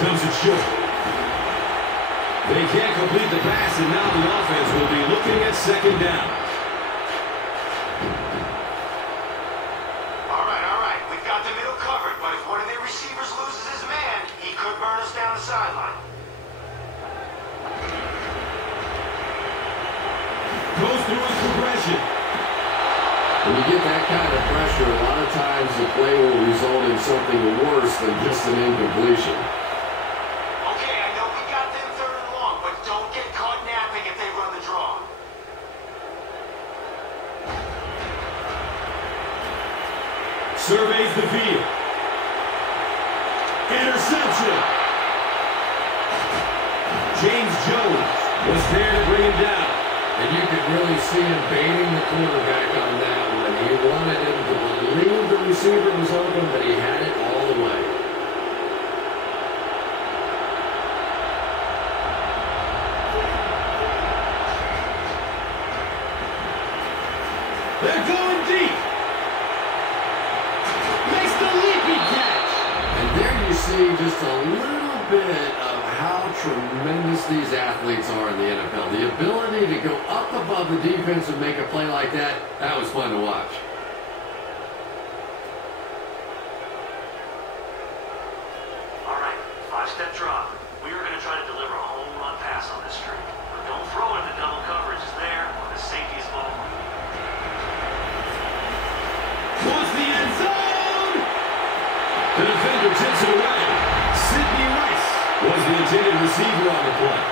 Comes it short. They can't complete the pass, and now the offense will be looking at second down. All right. We've got the middle covered, but if one of their receivers loses his man, he could burn us down the sideline. Goes through his progression. When you get that kind of pressure, a lot of times the play will result in something worse than just an incompletion. Okay, I know we got them third and long, but don't get caught napping if they run the draw. Surveys the field. Interception. James Jones was there to bring him down. And you could really see him baiting the quarterback on that one. He wanted him to believe the receiver was open, but he had it all the way. They're going deep. Makes the leapy catch. And there you see just a little bit of how tremendous these athletes are in the NFL. The ability to go up above the defense and make a play like that, that was fun to watch. All right, 5-step drop. We are going to try to deliver a home run pass on this streak. But don't throw it if the double coverage is there or the safety is ball. Wants the end zone. The defender tips it away. Sidney Rice was the intended receiver on the play.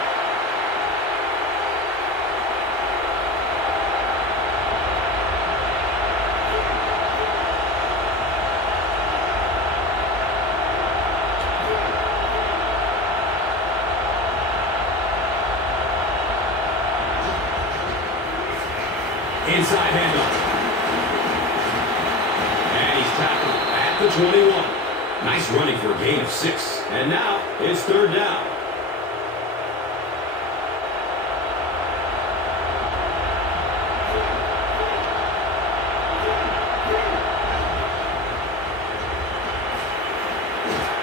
Inside handoff. And he's tackled at the 21. Nice running for a gain of 6. And now it's third down.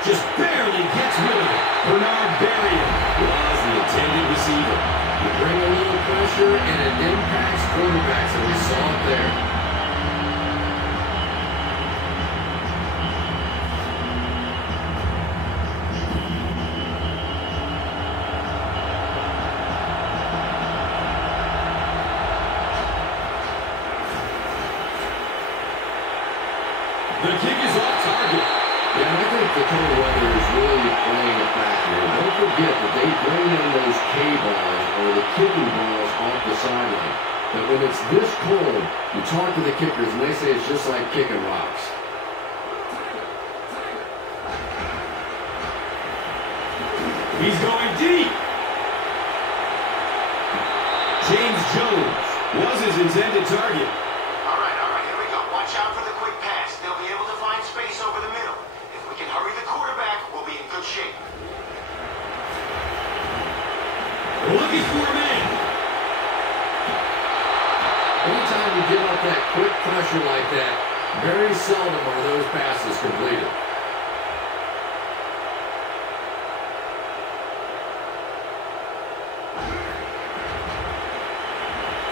Just barely gets rid of it. Bernard Berrian was the intended receiver. You bring a little pressure and it impacts quarterbacks, and we saw it there. The kick is off target. Yeah, I think the cold weather is really playing a factor. Don't forget that they bring in those K-balls or the kicking balls off the sideline. But when it's this cold, you talk to the kickers and they say it's just like kicking rocks. He's going deep. James Jones was his intended target. All right, here we go. Watch out for the quick pass. They'll be able to find space over the middle. If we can hurry the quarterback, we'll be in good shape. Looking for a man. Anytime you give up that quick pressure like that, very seldom are those passes completed.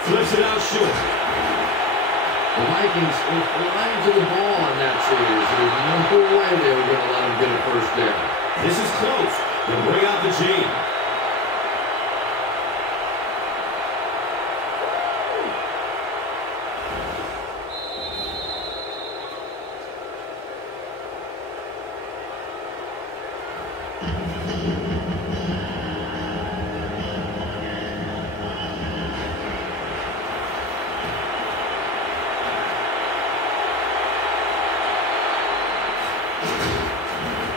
Flips it out short. The Vikings were flying to the ball in that series. There's no way they were going to let them get a first down. This is close. They'll bring out the chain.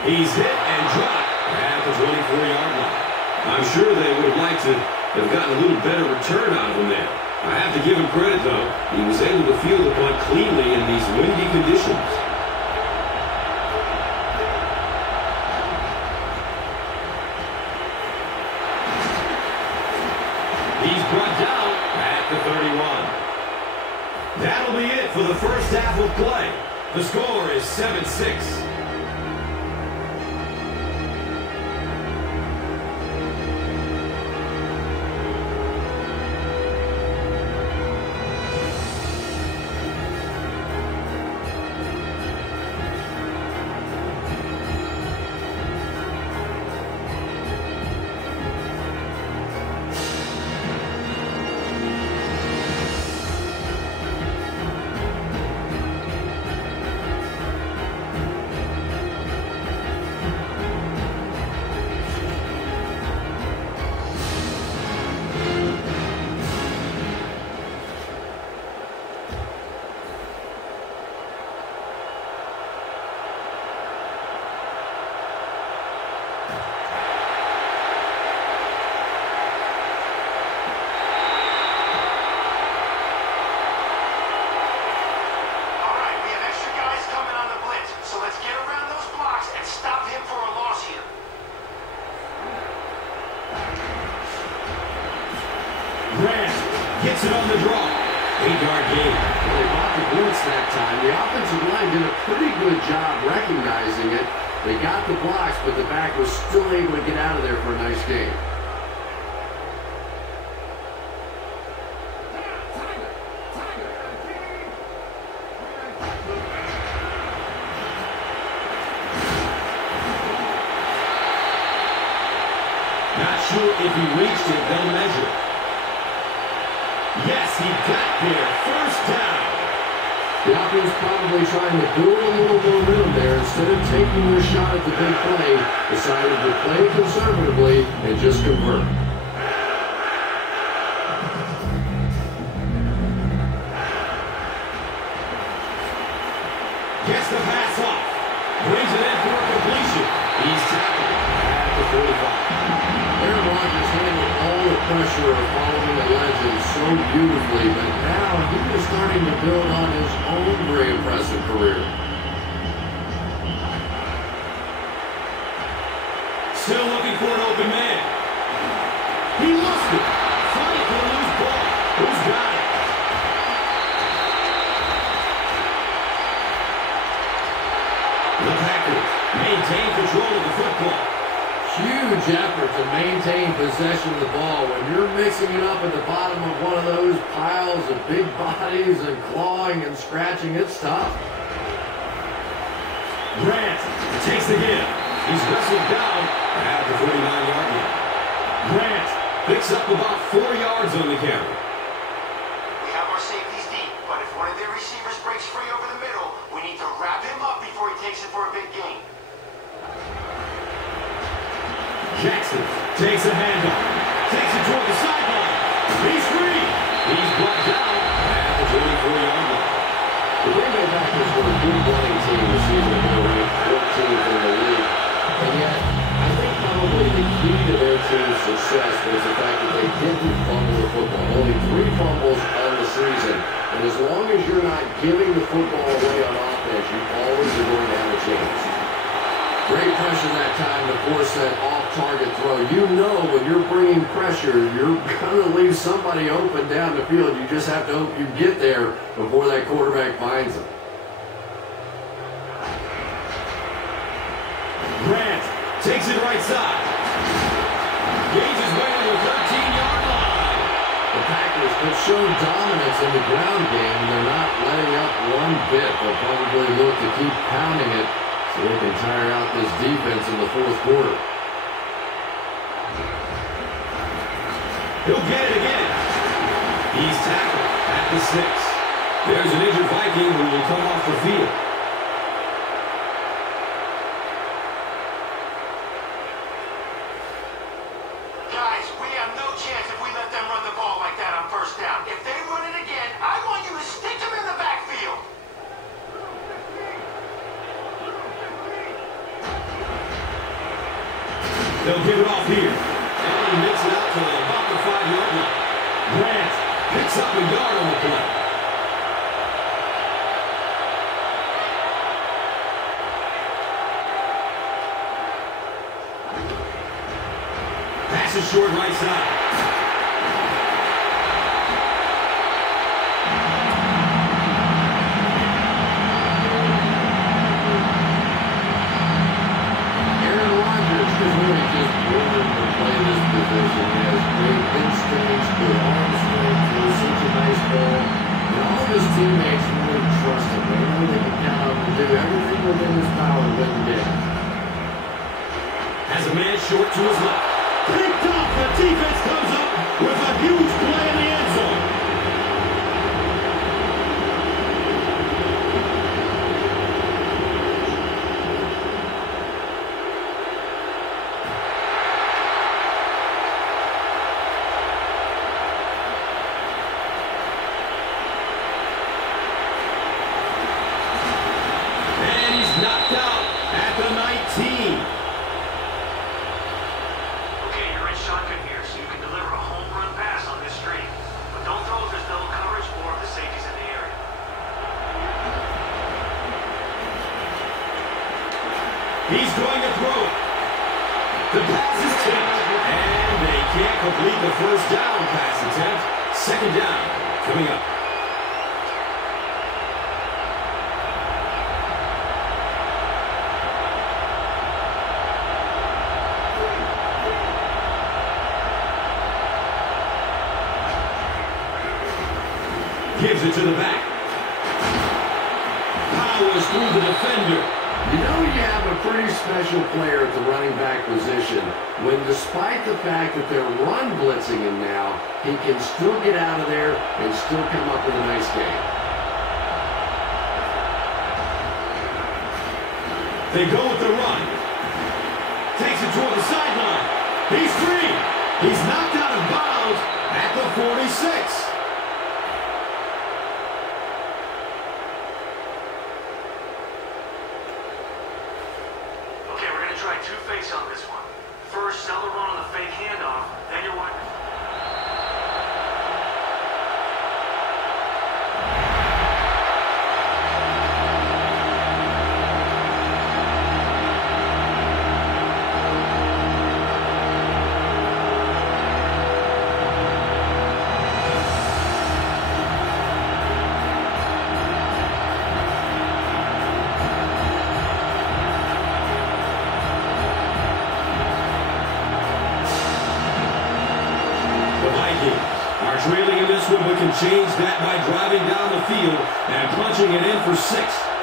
He's hit and dropped at the 24-yard line. I'm sure they would have liked to have gotten a little better return out of him there. I have to give him credit, though. He was able to field the punt cleanly in these windy conditions. He's brought down at the 31. That'll be it for the first half of play. The score is 7-6. 8-yard gain. Well, they brought the blitz that time. The offensive line did a pretty good job recognizing it. They got the blocks, but the back was still able to get out of there for a nice gain. Not sure if he reached it. They'll measure. Yes, he got there. First down. The offense probably trying to build a little momentum there. Instead of taking their shot at the big play, decided to play conservatively and just convert. Gets the pass off. Brings it in for a completion. He's tackled at the 45. Aaron Rodgers handled all the pressure of following a legend so beautifully, but now he is starting to build on his own very impressive career. Still looking for an open man. He lost it. Fight for the loose ball. Who's got it? The Packers maintain control of the football. Huge effort to maintain possession of the ball. When you're mixing it up at the bottom of one of those piles of big bodies and clawing and scratching, it's tough. Grant takes the give. He's wrestled down at the 49-yard line. Grant picks up about 4 yards on the carry. We have our safeties deep, but if one of their receivers breaks free over the middle, we need to wrap him up before he takes it for a big gain. Jackson takes a handoff. Takes it toward the sideline. He's free. He's brought down at the 24-yard line. The Green Bay Packers were a good running team this season. They were ranked 14th in the league. And yet, I think probably the key to their team's success was the fact that they didn't fumble the football. Only 3 fumbles on the season. And as long as you're not giving the football away on offense, you always are going to have a chance. Great pressure that time to force that off-target throw. You know when you're bringing pressure, you're going to leave somebody open down the field. You just have to hope you get there before that quarterback finds them. Grant takes it right side. Gains his way to the 13-yard line. The Packers have shown dominance in the ground game, and they're not letting up one bit. They'll probably look to keep pounding it so they can tire out this defense in the fourth quarter. He'll get it again. He's tackled at the 6. There's an injured Viking who will come off the field. Guys, we have no chance if we let them run the ball like that on first down. If they run it again, I want you to stick them in the backfield. They'll give it off here. And he makes it out to about the 5-yard line. Grant picks up a yard on the play. Pass is short right side. Teammates really trust him. They know they can count on him to do everything within his power to win the game. Has a man short to his left. Picked up. The defense comes up with a huge play in the end zone. Knocked out at the 19. Okay, you're in shotgun here, so you can deliver a home run pass on this string. But don't throw if there's double coverage or if the safety's in the area. He's going to throw it. The pass is tipped, and they can't complete the first down pass attempt. Second down coming up. it to the back. Powers through the defender. You know you have a pretty special player at the running back position when, despite the fact that they're run blitzing him now, he can still get out of there and still come up with a nice game. They go with the run. Takes it toward the sideline. He's free. He's knocked out of bounds at the 46. Okay, we're going to try two-face on this one. First, sell the run on the fake handoff, then you're wide. Trailing in this one, but can change that by driving down the field and punching it in for 6.